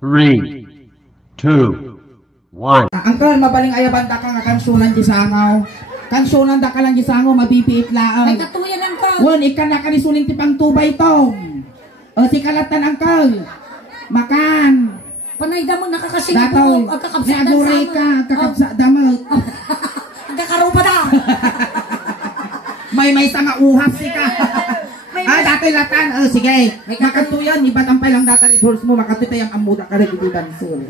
3, 2, 1. Angkol, mabaling ayabanta ka nga kansunan di sangaw. Kansunan da ka lang di sangaw, mabibiit laang. May katuyan angkol. Wan, ikan na ka ni suling tipang tubay to. O, si kalatan angkol. Makan. Panay damo nakakasingapog. Dataw, Ang kakabsat ng niaguray ka, kakabsat damot. Ang kakarupa da. May sanga uhas si ka. Ah, dati latan. Oh, sige. Makantuyan, iba't ang palang data ni George mo, makatutay ang amuda ka rin itidan sur.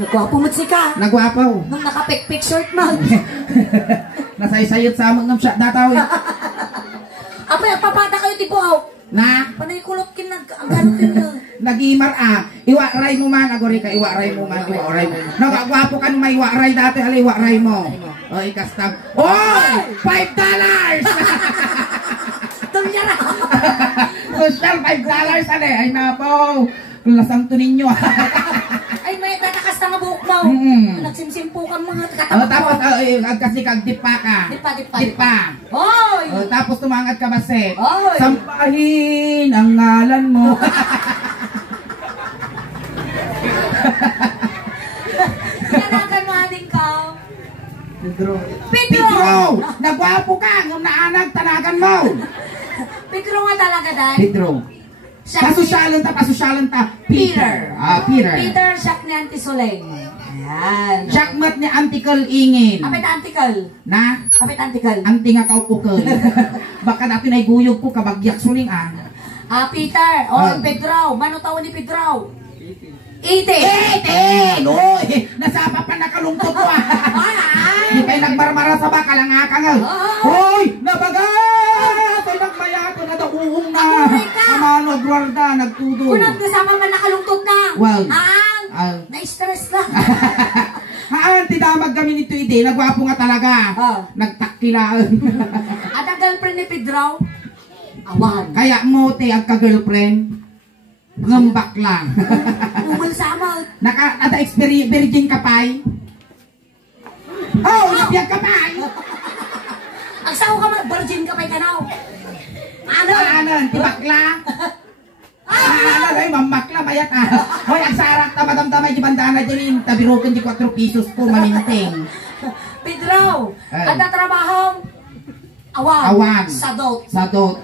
Nagwapo mo si ka. Nagwapaw. Nung nakapik-pik shirt mo. Nasaysayot sa amang siya dataw. Apay, papata kayo tibuaw. Na? Panay kulot kin ang ganutin nyo. Nagimar iwaray mo man, agori ka, iwaray mo man, iwaray mo. Nagagwapo ka nung may iwaray dati, hala iwaray mo. O, ikastag. Oy! $5! Tulyara. Social $5 ale, ay napo. Kung lasang to ninyo. Ay, may tatakas na nga buhok mo. Nagsimsimpukan mga O, katabak tapos, mo. kasi kagdipa ka. Dipa. Hoy! O, tapos tumangat ka base. Oy! Sampahin ang ngalan mo. Nanagan mo ading ka. Pedro! Nagwapo ka, yung naanag tanagan mo. Pedro nga talaga dahil. Pedro. Pasosyalan ta. Peter. Peter. Peter, siyak ni Auntie Soleng. Ayan. Jackmat ni Antikal Ingin. Apit antikal. Na? Apit antikal. Anti nga kaupukal. Baka natin ay guyog ko kabagyak suling Peter. Pedro. Mano tawon ni Pedro? 18! Uy! Nasapa pa nakalungkot ko Di kayo nagmarmara sa baka lang nga. Uy! Nabagat! Ay nagmayato na dauhong na. Amano, guarda, nagtudo. Kunang kasama man nakalungkot na. Well. Na-stress lang. Tidamag kami nito ide. Nagwapo nga talaga. Nagtakilaan. At ang girlfriend ni Pedro? Awan. Kaya mo, te, ang ka-girlfriend. Ngambak lang. Umul sama. Ada experience, virgin ka pa'y? Oh, nabiyag ka pa'y? Ang sawo ka mag-virgin ka pa'y kanaw. Ano, tibakla? Ay, mamakla, mayat Hoy, ang sarap, tamadam-tamay, di bandana dyan, tabirokin di 4 pesos ko, maminting. Pedro, ada trabaho? Awang. Sadot.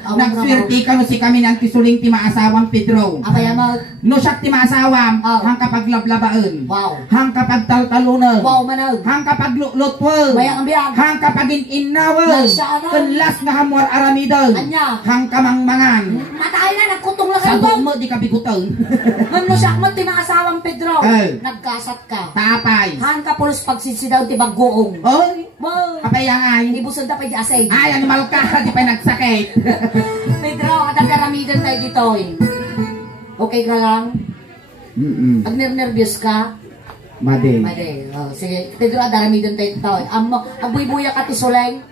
Nagswerte ka no si kami ng kisuling ti maasawang Pedro. Apaya mag. No siya ti maasawang. Hang kapag lablabaan. Wow. Hang kapag taltalunan. Wow manag. Hang kapag lutlutwal. Mayang ang biyag. Hang kapag inawal. Kunlas nga hamuar aramidan. Anya. Hang kamangmangan. Matay na, nagkutong lang Sa mo di ka bigutan. Ngam no siya mo ti maasawang Pedro. Nagkasat ka. Tapay. Hang ka pulos pagsisidaw ti baggoong. Oy. Wow. Apayang ay. Ibusod na pa di asay. Ay, animal ka, di pa nagsakit. Pedro, at ang karamidan tayo dito Okay ka lang? Pag nervyos ka? Made. Sige, Pedro, at karamidan tayo dito Ang buy-buya ka ti Soleng?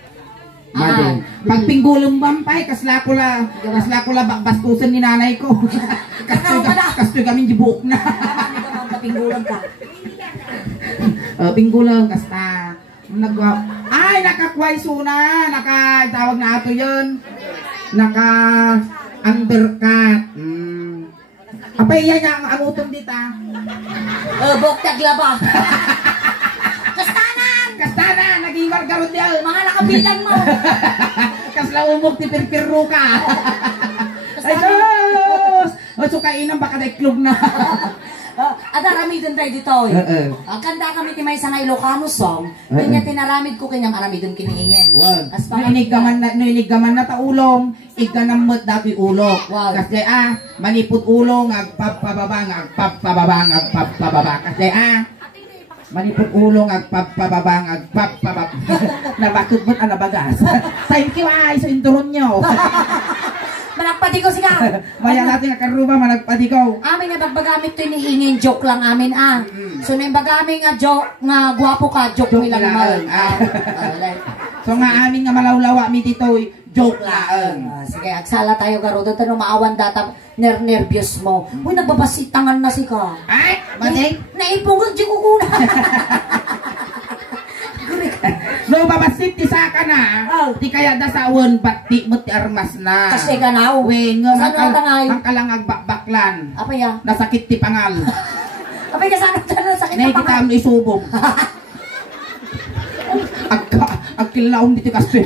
Made. Pag pinggulong bampay, kasla ko la bastusan ni nanay ko. Kastoy kami jibuk na. Pinggulong ka. Pinggulong, kasta. Ay, nakakwaiso na. Tawag na ato yun. Undercut. Apay yan ang utong dita. Bok taglaba. Kastanan, naging margarot yan. Mga nakabilan mo. Kasla umog ti pirpirro ka. Ay, Diyos! O, sukainang baka naiklog na. At aramidon tayo dito kanda kami ti may sangay Ilocano song. Kanya tinaramid ko kanyang aramidon kinihingin. No inigaman na taulong, iganamot dati ulok. Kasi manipot ulong, agpapababa. Kasi manipot ulong, agpapababa. Nabakot mo't anabagas. Thank you sa inturon nyo. Managpati ko siya. Maya natin nakaruba, managpati ko. Amin na bagbagamit ito inihingin, joke lang amin So na yung bagamit nga joke, nga guwapo ka, joke mo ilang mal. So nga amin nga malawlawa mi dito, joke lang. Sige, agsala tayo garo. Doon tayo maawan data, nervyos mo. Uy, nagbabasitangan na si ka. Ay, mating? Naipungod, di ko kuna. No, babasit ti saka na. Ti kaya da sa awan ba't ti mo ti armas na. Kasi ganaw. Wen, Saan ang tangay? ang kalang agbakbaklan. Apa ya? Nasakit ti pangal. Apay ka sana sakit na Nakikita pangal. mo isubong. Agkilaong dito kasi.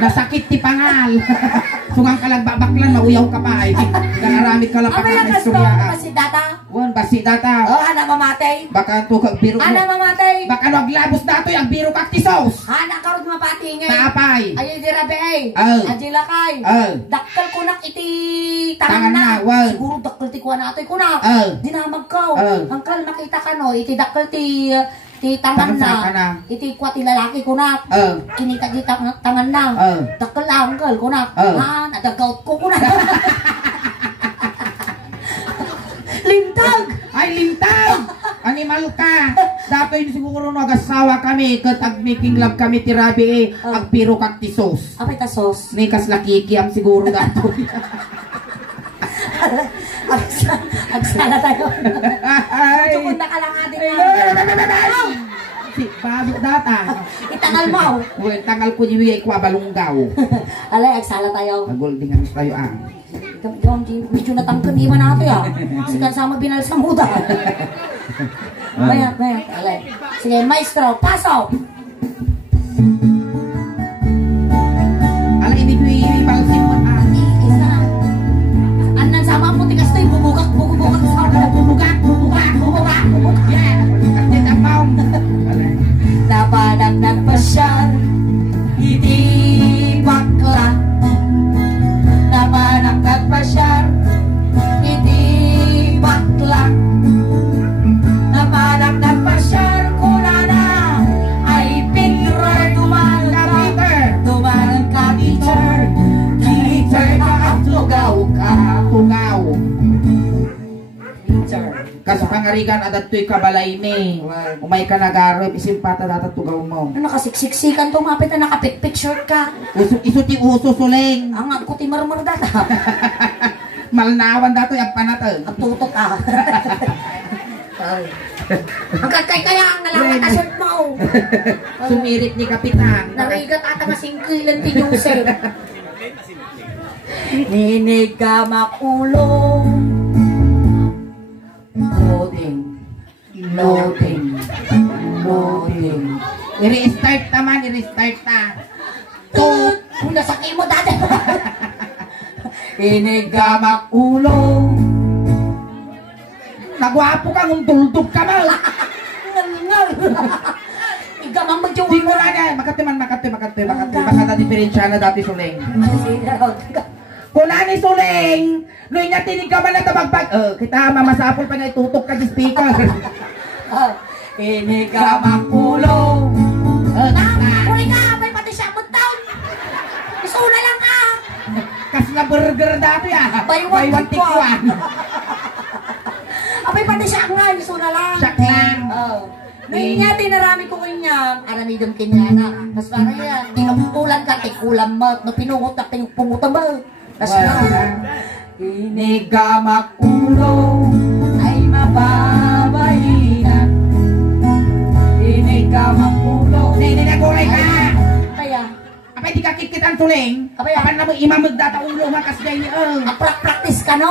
Nasakit ti pangal. Sungang ka lang babaklan, mauyaw ka pa ay. Nararamit ka lang pa Apay ka ang kasto, istorya. kasi data. Wan, basi data. Oh, ana mamatay. Baka to kag biro mo. Ana mamatay. Baka naglabos datoy ang biro kag tisos. Ana karod mapati ngay. Taapay. Ayo di rabe ay. Oh. Adila kay. Oh. Dakkel ko nak iti Tangan tangan na, na. wow. Siguro dakkel ti kuha na atoy ko na. Oh. Dinamag ko. Oh. Angkal makita ka no, iti dakkel ti tangan Tangan ka na. na. Iti kuha ti lalaki ko na. Oh. Kinita di tangan na. Oh. Dakkel lang angkal ko na. Oh. Nadagaut ko na. Lintag! Ay, lintag! Animal ka! Dapat siguro nag-asawa kami, katag making love kami tirabi Oh. ang piro kag tisos. Apay ta sos. Nikas lakiki ang siguro dato. Agsala tayo. Ay! Sukod na ka lang nga din Ay, yan. Si bago data. Itangal mo. Well, tangal ko niya ko balunggaw. Alay, agsala tayo. Nagoldingan tayo ah. Yung medyo natangkan iwan natin ah. Sikan sama binal sa muda. Mayat. Alay. Sige, maestro, pasok. Ala, hindi ko ibalsin mo ah. Isa na. Anan sama mo tikas tayo, bubugak sa Ala, bubugak. Yeah! Kasi tapaw. Napanag nagpasyal, hindi bakla. Napanag nagpasyal, hindi bakla. Napanag nagpasyal, kuna na ay Peter dumalang ka Peter. Peter na ang tugaw ka. Tungaw. Peter. Kas pangarigan adat to'y kabalay ni. Umay ka nagarap, isimpata data tugaw mo. Ano nakasiksiksikan to, mapit na nakapit-picture ka. Iso ti uso suleng. Ang agko ti marmar data. Malnawan dato yung panatag. Ang tutok ka. Ang kakay kaya ang nalaman na shirt mo. Sumirit ni Kapitan. Narigat ata nga singkilan ti Jose. Ninig ka makulong. Loading. I-restart naman, i-restart na. Tut! Kung nasakit mo dati. Ninig ka makulong. Nagwapo ka ng tuldog ka mal. Ngal. Igamang Di magjuwag mo na niya. Makati. Baka na diferensya na dati suleng. Kuna ni suleng. Noy nga tinig ka man na tabagbag. Kita mamasapol pa nga itutok ka di speaker. Ninig ka makulong. Huli ka! May pati siya taon. Gusto na lang ka! Kas na burger dati ah. Buy one, take one. tikwan. Abay pati siya nga, gusto na lang. Siya lang. Ngayon niya, tinarami ko kanya, aramidam kanya na. Tapos parang yan, tinapulan ka, tikulam mo, no pinungot na pinungutan mo. Tapos na, inig ka makulong, ay mababahinan. Inig ka makulong. Hindi na kulay ka. Kaya, Apay di ka kikit ang tuling. Apay, Apan na mo imamag data ulo nga kas day ni practice ka no.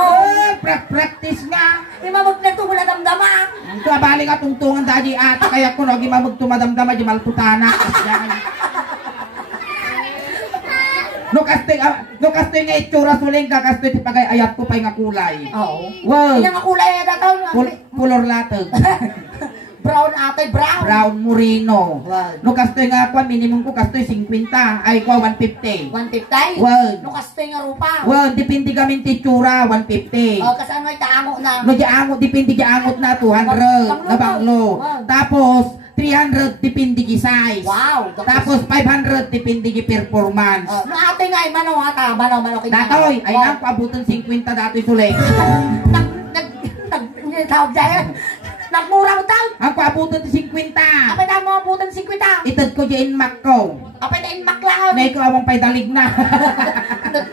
Practice nga. Imamag na ito mula damdama. Ang kabali nga tungtungan dadi ata kaya ko nag imamag tumadamdama di malputana. No kastoy nga itsura suling ka kastoy ti pagay ayat ko pay nga kulay. Oo. Wow. Ilang nga kulay na dataw nga. Color latag. Brown ate, brown. Brown Moreno. Wow. No kastoy nga kwa minimum ko kastoy 50 ay kwa 150. 150? Wow. No kastoy nga rupa. Well, depende kami ti tsura 150. O, kasi ano itaango na. No, depende di angot na 200 na banglo. Wow. Tapos 300 depende di size. Wow. Tapos 500 depende di performance. No ate nga, mano ata, mano kita. Datoy, ay nang paabutan 50 datoy sulay. Tawag dyan. Nagmura mo tawag. Ang paabutan 50. Apay na mo abutan 50. Itad ko di inmak ko. Apay na inmak lang. May kawang pay dalig na.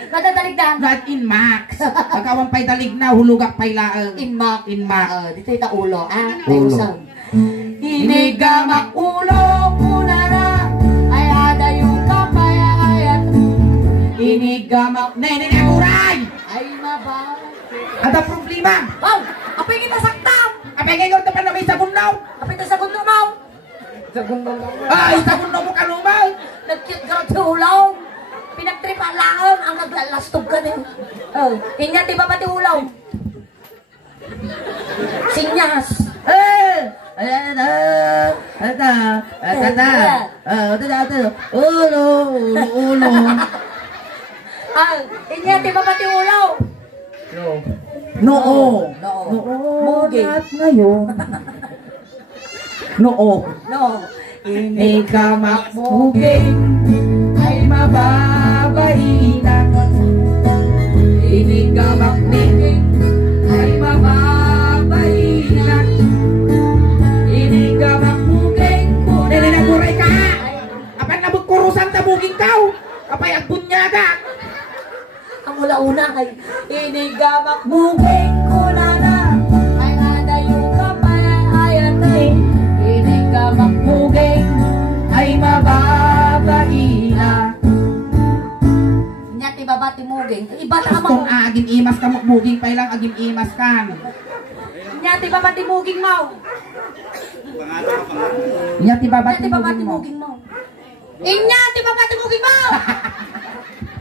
Nadadaligdan. Not inmax. Pagkawang pay dalig na, hulugak pay laang. Inmak. Inmak. Dito ita ulo. Ulo. Inigamak ulo kuna na ay adayo ka payayat. Inigamak. Neneng aguray! Ay mabay. Ada problema. Wow! Apay kita saktam. Apay ngayon tapan na may sabon now. Apay ito sa gundo mo. Ay, sabon na mo kanumal. Nag-cute ka rin ulaw. Pinagtripa lang ang naglalastog ka din. Oh, inya di ba pati ulaw? Sinyas. Ulo. Inya di ba pati ulaw? Noo. Mugi. At ngayon. Noo. No. Hindi ka makmuging ay mababain na. Hindi ka makmuging ay mababain na. Hindi ka makmuging kung nanaguray ka. Apan nabagkurusan tabuging kau. Kapay agbunyaga. Ang ula-una ay inigamak muging kunana ay adayo ka pa ay atay inigamak Muging ay mababaina. Nyati babati muging iba ta Kung mo agim imas ka muging pa lang agim imas kan. nyati babati muging mo Nya ti babati nyati babati muging mo. muging mo inyati babati muging mo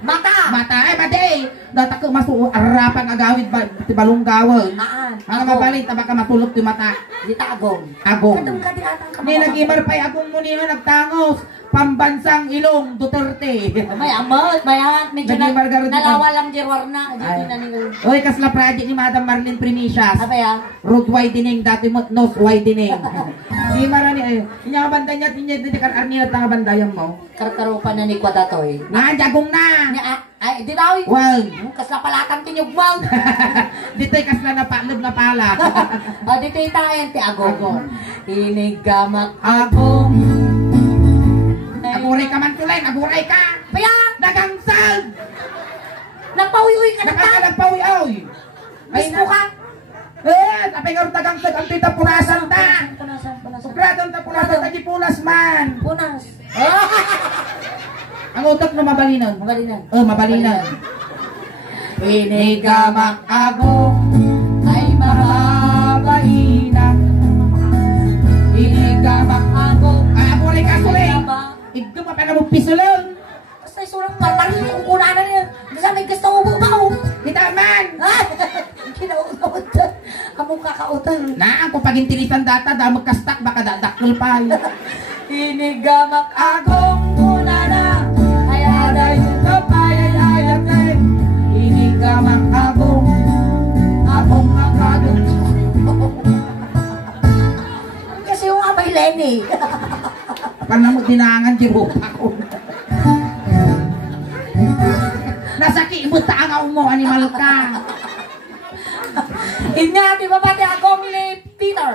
mata Mata ay madi. Data ko masu arapan agawid ba ti balunggawon. naan Mga mabalit baka matulog ti mata. di tagong Agong. kadung ka di atang ka Ni nagimar pay agong mo niya nagtangos. Pambansang Ilong Duterte. may amot mayan medyo Nagimar garod nalawa lang jirwar na Ay. dito na ni Oy kasla project ni Madam Marlene Primicias. apa ya Road widening dati mo nose widening. Di marani eh. Inya banda niya tinya di kan arnila tanga bandayan mo. karkarupan na ni Kwadatoy Nga jagong na. ay di daw Well, kasla palatan tinyog mo dito'y kasla na palib na pala. O, dito yung tayo, ti Agong. Agong. Inigamak. Agong. Aguray ka man tulay, aguray ka. Paya, Nagangsal. nagpawi-uwi ka na ta. Nagpawi-aw. Mismo ka. Tapi nga tagangsal, ang tita punasan ta. Punasan. Sukradon ta punasan, tagi punas man. Punas. Ang utak na mabalinan. Mabalinan. Mabalinan. Inigamak agong ay mababaina. Inigamak agong ay aguray ka tulay. Igdo pa na mo pisulong. Basta isurang martarin yung kukunanan niya. Basta may gusto ubo ba o? Kita man. Kinautaot. Among kakautan. Naan kung pagintilisan data, damag kastak, baka dadakil pa. Inigamak Agong muna na, ay aday kapayay-ayatay. Inigamak agong, agong agong. Kasi yung amay Lenny. Parang mo dinangan di rupa ko. Nasaki mo taangaw mo, animal ka. Inya, di ba pati Agong ni Peter?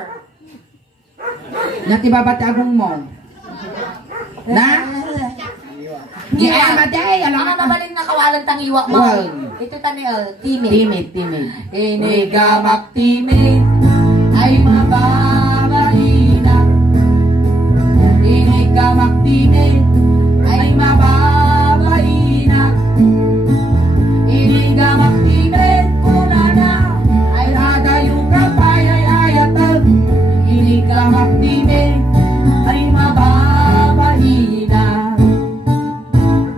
Nati babati agong mo. Na? Di ay maday, alam Mga ka. mabaling na kawalan tang iwa mo. Well. Ito tani, timid. Timid. Inigamak timid, ay mababaina. Inigamak timid, ay mababaina. Inigamak timid, punana, ay adayong kapayay-ayatan. Inigamak timid, ay mababaina.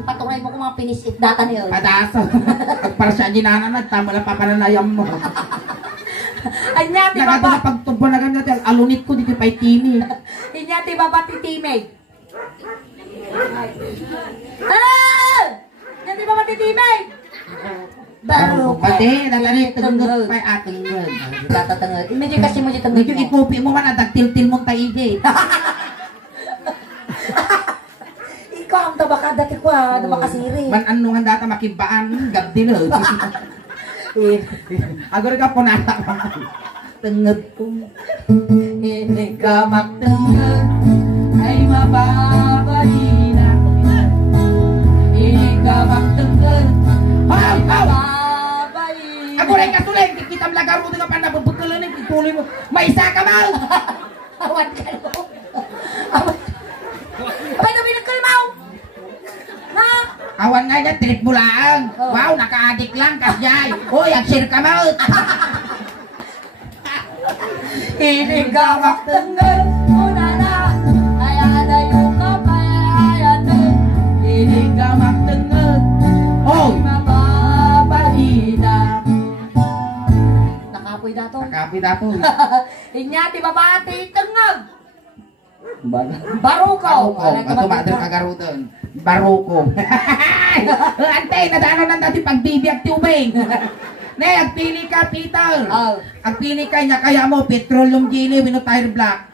Patunay mo kung mga pinisit data niyo. Padaso, para sa ginananag, tamo lang papananayam mo. Anya, di ba Nakata pa? na pagtubo na ganyan, alunit ko dito pa'y timid. Inya, di ba pati timid? Ah! Inya, di ba pati timid? Baru Pati, nalanit, tenggut pa'y atenggut. Tatangat. Medyo kasi mo dito Medyo ikupi mo man, adag til-til mong taide. Ikaw ang tabaka dati ko ha, nabakasiri. Man anuhan data makibaan, gabdi lo. Agor ka po nata. Tengut po. Ini gamak tengut, ay mababalina. Ini gamak tengut, ay Babayin. Agor ay kasuling, kita melagaru dengan pandang berbetulan ni, ituloy mo. May isa ka mal. Awan ka no. Awan. Abay na binagkal mo. Na. Awan nga niya, trip mo lang. Oh. Wow, naka-addict lang, kasyay. Uy, ang share ka mal. Inigamak tengen unana ayada yung kapayayan Inigamak tengen Oh mababalina. Nakapoy dato. Nakapi dato Inya ti babati tengag. Baruko Barukaw. Ato mader kagaruton Baruko Antay nadaanan ng dati pagbibiyag tubig Ne, agpili ka Peter Oh. Agpili ka niya kaya mo petroleum jelly wino tire black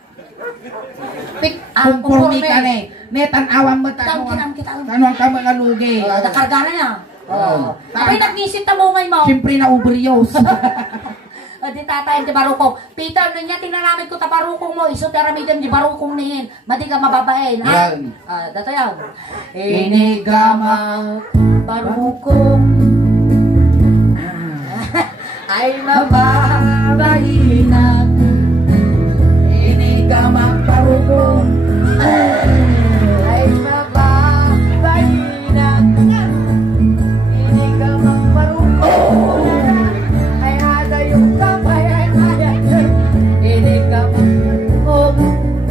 Kumpurmi ka ne Ne, tanawan mo Kinam kita. Tanong ka mga lugi Nakarga na niya. Oo. Abay nagnisit na mo ngayon mo. Siyempre na ubrios Di tatayin di barukong. Peter, nun niya tinaramit ko ta barukong mo. Iso teramidan di barukong nihin. Madi ka mababain, ha? Yan. Dato yan. Inigamak barukong ay mababahinan. Inigamak barukong ay mababahinan. Inigamak barukong ay ada yung kapayan. Inigamak barukong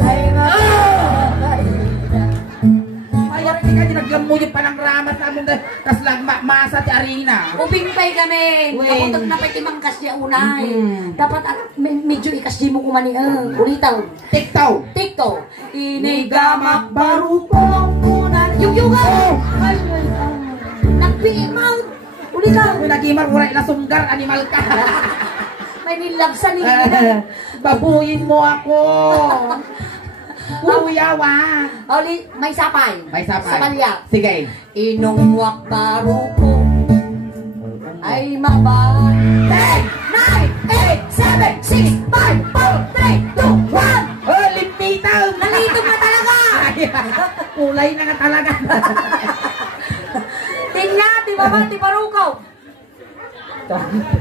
ay mababahinan. Ayaw hindi ka dinaglamuyot pa ng ramas na mong tas lang masa ti arena Ubing pay kami. Wen. Kaputag na pa'y timangkas niya unay. Dapat at medyo ikas di mo kumani. Ulitaw. Tiktaw Tikto. Inigamak barukong muna. Yung ay. Nagpiimaw. Ulitaw. Kung nagimar uray na sunggar animal ka May nilabsan ni Babuyin mo ako Uyawa Oli, may sapay. May sapay Sa balya. Sige Inungwak barukong ay maba. 10, 9, 8, 7, 6, 5, 4, 3, 2, 1. Oh, limpitaw Nalito na talaga. Kulay na nga talaga Tinya, di ba ba? Di barukaw.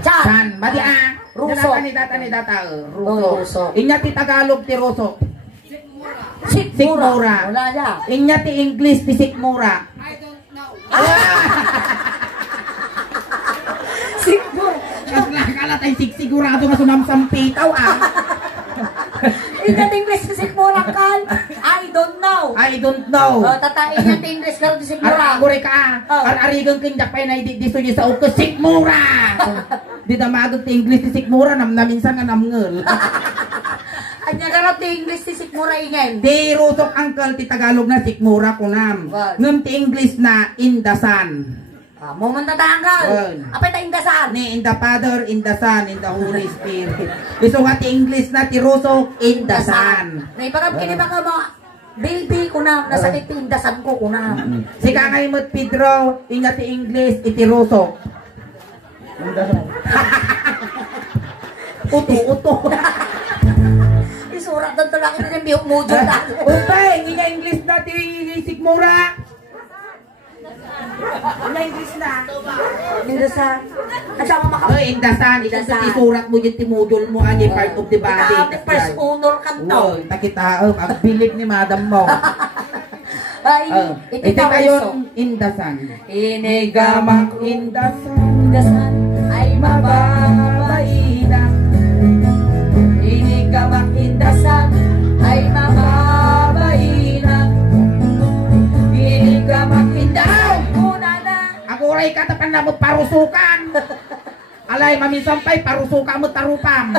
Chan. San, madi Ruso. Data ni data Oh, Ruso. Inya ti Tagalog ti Ruso Sikmura. Sikmura. Wala niya. Inya ti English ti Sikmura Sikmura. Kasi nakakala tayo sigurado nga sumamsampitaw Inya English si Sikmura kan. I don't know. I don't know Tatain niya English karon si Sikmura. Aragore ka Arigang kindak pa na diso niya sa uko Sikmura Di damagod ti English ti Sikmura Naminsan nga namngel Anya garap ti English si Sikmura ingen. Di rusok angkel ti Tagalog na Sikmura kunam What? Ngem ti English na Indasan Mo man tatanggal. Well. Apay ta indasan. Ni in the Father, in the Son, in the Holy Spirit Iso nga ti English na ti rusok Indasan Nay pagam kini baka mo baby ko na nasakit ti indasan ko kuna. Sika ngay mo't Pedro Inga ti English iti rusok Uto Isurat doon to lang ito yung biyok mo dyan. Umpay, nga English na ti Sikmura Nga English na Indasan. At saka maka... Indasan, Indasan. isurat mo dyan ti module mo ani part of the body Ikaw, first honor kantaw. Takita, ang bilib ni madam mo Ay, ito kayo Indasan Inigamak Indasan indasan ay mababaina. Inigamak indasan ay mababaina. Inigamak indasan una na. Ako ray katapan na mo parusukan Alay, mamisampay, parusukan mo tarupam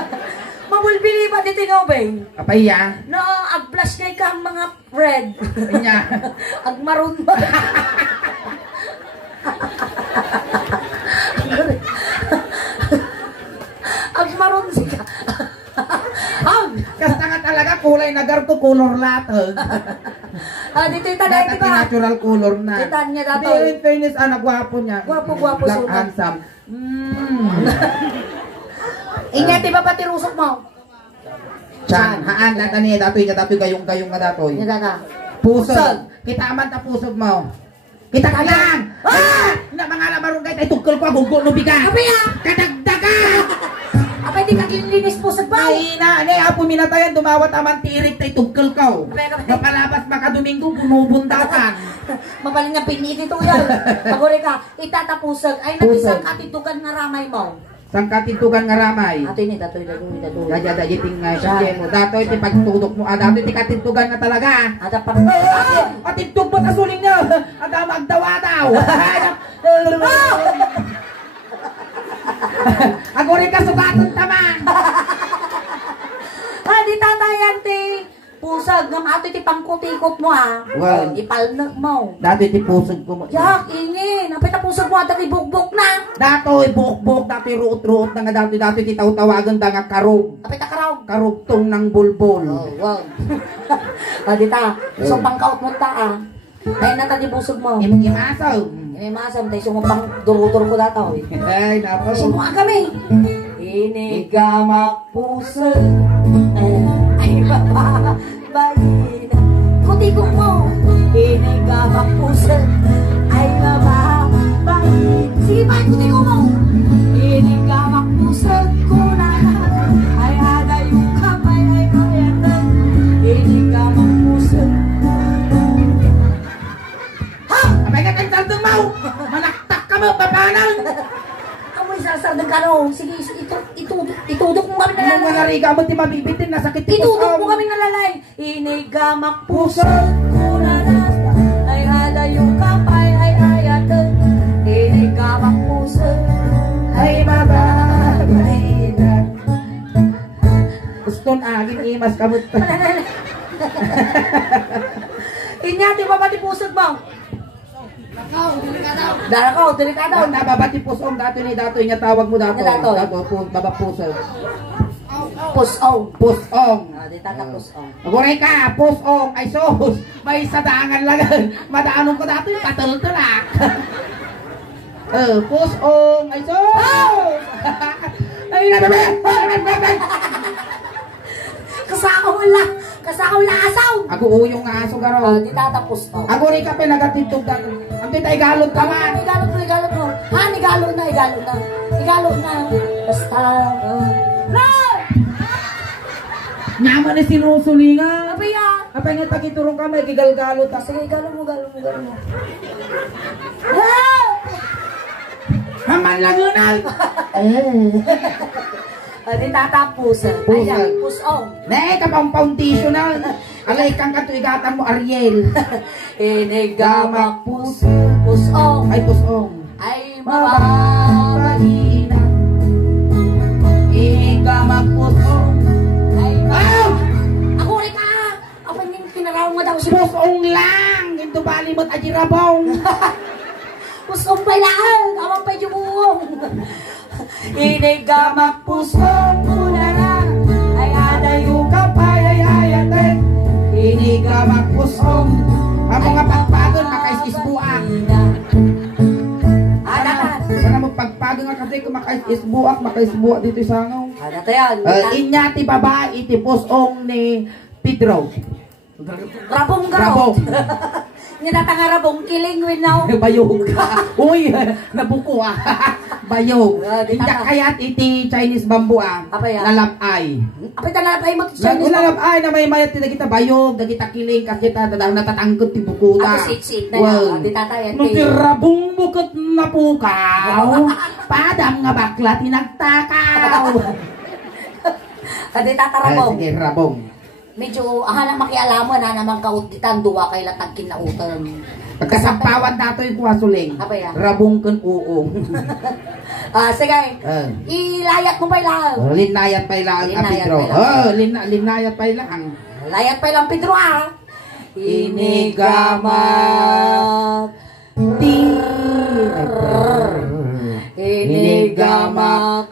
Mabulbili ba dito ngobeng? Kapaya No, ag-flash kay kang mga red. Inya Ag-maroon ba? Ag-maroon siya. Kasta nga talaga kulay na garto color latag Dito yung tanay, di Dati ba? natural color na Kita niya dato. Hindi, in fairness, gwapo niya Gwapo, Black sugat. handsome Ingat, di ba pati rusok mo? Chan, haan, datoy gayong-gayong nga datoy Yan na. Pusog, kita aman ta pusog mo Kita ka lang! Na mga lamarunggay tayo tugkol ko, gugo no bigat Sabi ha! Kadagdagan! Apay di kaglilinis po sa baw. Ay na, apo minatayan, dumawat aman tirik tayo tugkol ko Mapalabas maka Domingo, bunubundakan Mabaling nga piniti ito yan. Pagore ka, itatapusag. Ay, napisang katitugan nga ramay mo. Sangkatintugan nga ramay. Ato ini, datoy. Dada jiting siya mo. Datoy ti pagtudok mo. Datoy ti katintugan na talaga. Ada pa. Atintug mo kasuling niya. Ada magdawa daw. Agore ka sugaton taman. Di tatayan ti. Pusag ng ato ti pangkutikot mo ha. Well. Ipalnag mo. Datoy ti pusog ko mo. Yak, ingin. Napit na pusag mo at ibukbuk na. Datoy buk-buk. Datoy ruot-ruot na nga datoy ti taw-tawagan da nga karog. Napit na karaw. Karugtong ng bulbol. Wow. Di ta. So pangkaot mo ta ah. Ay nata di busog mo. Imong imasaw. May masam tayo sumupang durudor ko dataw eh. Ay, napo. Sumua kami. Inigamak puso. Ay baba. Balina. Kutikok mo. Inigamak puso. Ay baba. Balina. Sige pa, kutikok mo. Inigamak puso. Kunana. Ay ada yung kapay. Ay mayatan. Inigamak puso. Abay ka kang saldong mau. Manaktak ka mo, papanang. Amoy sasaldang ka no. Sige, itudok mo kami Anong nalalay. mga riga mo, ti mabibitin, nasakit ti Itudok mo kami nalalay. Inigamak puso. Kunanas. Ay hada yung kapay. Ay ayatan. Inigamak puso. Ay, mababayinan. Gusto na, aging imas kamot. Inyati ba pati pusod mo? Darakaw, delikadaw. Nababati pusong, dato ni dato, niya tawag mo dato. Dato. Baba pusong. Pusong. Pusong. Di tata pusong. Agore ka, pusong, ay sus. May sadangan lang. Madaanon ko dato yung katultulak. Pusong, ay sus. Ay, nababayan. Kasakaw lang asaw. Ako uyong nga aso garo. Di tata pusong. Agore ka pinagatitog dato. Ang pitay galot ka man. Igalot mo. Igalot na. Basta. Nyaman na sinusulingan. Apa ya? Apa nga takiturong ka may gigalgalot. Sige, igalot mo. Haman lang yun ay. Di tata pusong. Pusong. Ayan, pusong. Ne, kapang foundation na. Alay kang katuigatan mo, Ariel. Inigamak pusong. Ay, pusong. Ay mababahina. Ikamak pusong. Ay Ah! Ako rin ka! Ako yung kinaraw mo daw si Pusong lang. Ito bali mo't ajirabong. Pusong pa lang! Awang pa yung buong! Inigamak pusong muna na. Ay adayo ka pa yayayatin. Inigamak pusong. Ang mga pagpagon, makais-isbuak. Adatan! Sana mo pagpagon nga kasi kung makais-isbuak, makais-buak dito sa sangaw. Adatan! Inyati babae, ti pusong ni Pedro. Rabong Rabong. Ninatanga rabong kiling winaw. Bayog. Uy, nabuko ah. Bayog. Di Indak tata. kayat iti Chinese bamboo ah. Apa yan? Lalapay. Apay talapay mo Chinese Lalapay na may mayat ti kita bayog, dagita kiling kasi natatangkot ti bukuta. Ako sit-sit na yan. Di tatayan. No ti rabong bukot na pukaw. Padam nga bakla tinagtakaw. Di tatarabong. Sige, rabong. Medyo ahala makialaman na naman kautitan duwa kay latag kinautan. Pagkasampawan dato yung kuwasuling. Apa yan? Rabong kan uong. Sige. Ilayat mo pa ilang. Linayat pa ilang ang Linayat Pedro. pa ilang. Linayat pa ilang. Layat pa ilang Pedro ah. Inigamak. Inigamak.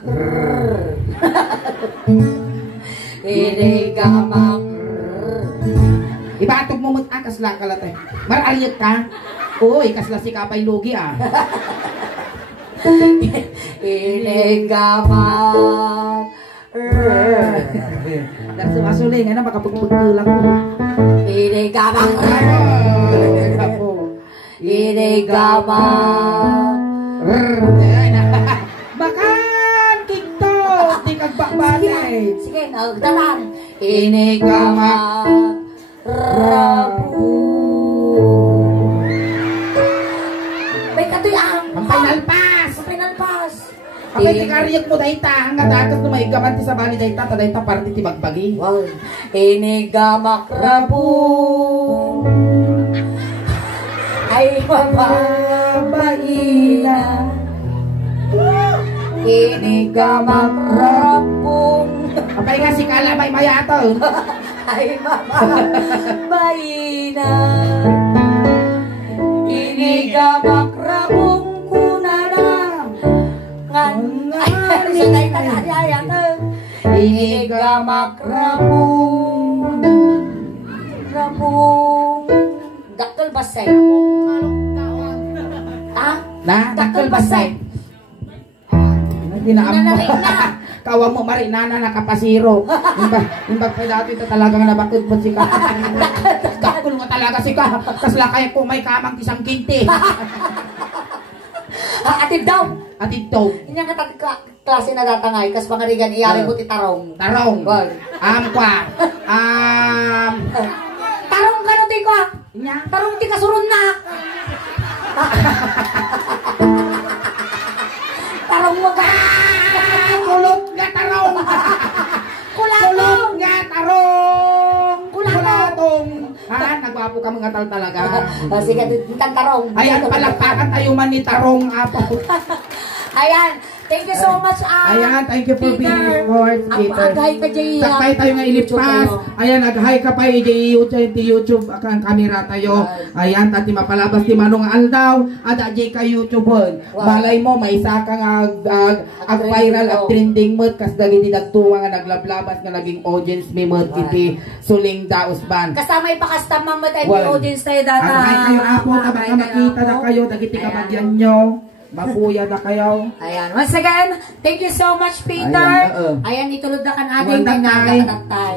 Inigamak. Ibatog mo mut akas lang kalatay. Marayot ka. Uy, kasla si kapay lugi ah. Inigamak. Dan sumasuling, ano makapagpagtulang mo. Inigamak. Inigamak. Bakan TikTok, di kagbakbalay. Sige, nagdalan. Inigamak. Rabu. May katoy ang. Ang final pass. Ang final pass. Kapag tikariyag mo dayta, hanggat akas na maigaman ti sa bali dayta, tadayta party ti bagbagi. Wow. Inigamakrabong ay mababaina. Inigamakrabong Kapag nga si Kala may mayato. ay mababaina. Inigamakrabong kunana. Sunay na nayayan. Inigamakrabong dakkel basay. Ah? Na, Dakkel basay. Nanarinig na. Kawa mo marinana nakapasiro. Imbag pa dati ito talagang nabakod mo si Ka. Dakul mo talaga si Ka. Kasla kaya kung may kamang isang kinti. Atid daw. At ito, Inya ka klase na datangay kas pangarigan iyari mo ti tarong. tarong. Wag. Kwa. Tarong ka no ti ko. Inya. Tarong ti kasurun na. Tarong mo ka. Kulot nga tarong. Kulot Kulatong. nga tarong. Kulatong. Ha, nagwapo ka mga tal talaga. Sige, tintang tarong. Ayan, palakpakan tayo man ni tarong apo. Ayan. Thank you so much, Ayan, thank you for being here, Peter. Agay ka, Jay. Sakpay tayo nga ilipas. Ayan, nag-hi ka pa YouTube akan kamera tayo. Ayan, tati mapalabas ti Manong Aldaw. Ada jay ka YouTube. Malay mo, may isa ka nga ag-viral at trending mood. Kas dagiti nagtuwa nga naglablabas nga naging audience may mood kiti suling daos ban. Kasama ipakasta mamad ay Well, audience tayo data. Agay kayo apo, baka makita na kayo. Dagiti kabagyan nyo. Mapuya na kayo. Ayan, once again, thank you so much, Peter. Ayan, Ayan, itulod na kan ating Magdatay. pinagkakatatay.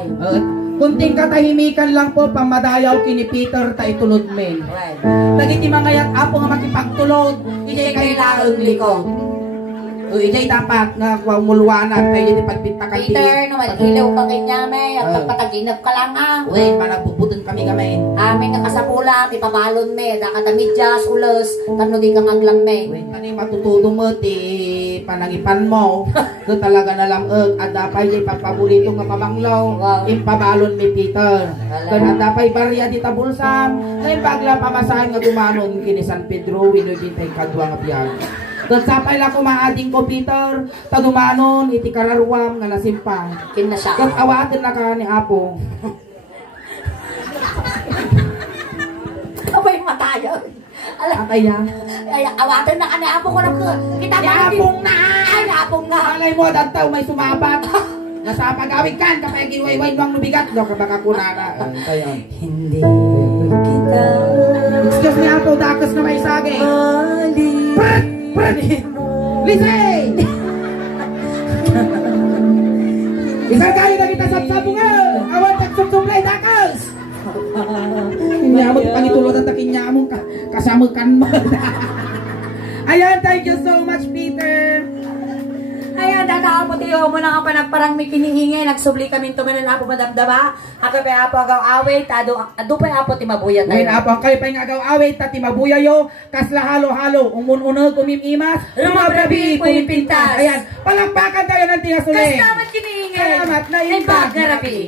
Kunting katahimikan lang po pamadayaw kini Peter ta itulod men. Right. Dagiti mga yat apo nga makipagtulod, ijay kailangan liko. O ijay dapat nga mulwanan tayo di pagpintakan Peter, no, mag-ilaw ka kanyame, at pagpataginap ka lang ah. Uy, panagbubuton kami kami. Amin nga kasapula, ipabalon me, dakatamidjas, ulos, tano di ka ngaglam me. Uy, pani matutudo mo ti panangipan mo. So talaga na lang adapay di pagpabulito nga pabanglaw. Wow. Impabalon ni Peter. Kan adapay barya di tabulsam. Ngayon bagla pamasahin nga dumanon kini San Pedro, wino din tayo kadwa nga biyan. Doon sapay lang kumaading ko, Peter. Tadumanon, iti kararwam, nga nasimpang. Kin na siya. Kat awatin na ka ni Apo. Abay, matayo. Kaya, Ay, awatan na ka ni Apo ko na kita ba? Yapong na! Ay, Apong na. Alay mo, dantaw may sumabat. Nasa pagawin kan, kapag ginuwayway wang nubigat. Daw ka baka kunana. Kaya, Hindi kita excuse me, Apo, dakas na may sagi. Prat! Prat! Lise! Isagay na kita sa sabungan! Awan tagsumsumlay, dakas! Inyamot pangitulot at takinyamong kasamukan mo. Ayan, thank you so much, Peter. Ayan, dadaan po tayo mo na nga panagparang may kinihingi. Nagsubli kami tumanan na po madamdama. Ako pa apo agaw away. Ado pa apo timabuya tayo. Ngayon, Apo, kayo pa yung agaw away, tati mabuyayo, kasla halo-halo, umun-unag, kumimimas, lumabrabi, pumipintas. Ayan, palakpakan tayo ng tigas ulit. Kastamat kinihingi. Salamat na Ay, imbag. bagarabi.